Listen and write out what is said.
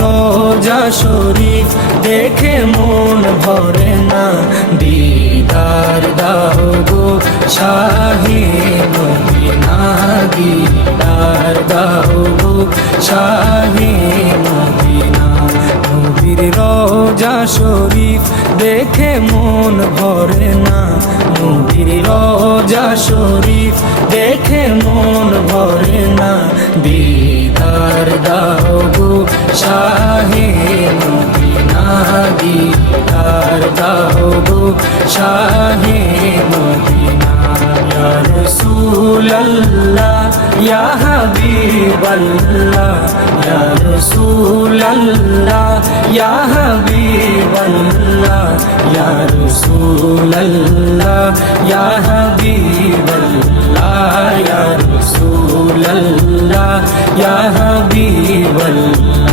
রোজা শরীফ দেখে মন ভরে না, দিদার দাও গো শাহে মদিনা, দিদার দাও গো শাহে মদিনা। নবীর রোজা শরীফ দেখে মন ভরে না, নবীর রোজা শরীফ দেখে মন ভরে না, দিদার দাও গো শাহে মদিনা, দিদার দাও গো শাহে মদিনা। ইয়া রাসূলুল্লাহ ইয়া হাবিবাল্লাহ, ইয়া রাসূলুল্লাহ ইয়া হাবিবাল্লাহ, ইয়া রাসূলুল্লাহ ইয়া হাবিবাল্লাহ, ইয়া রাসূলুল্লাহ ইয়া হাবিবাল্লাহ।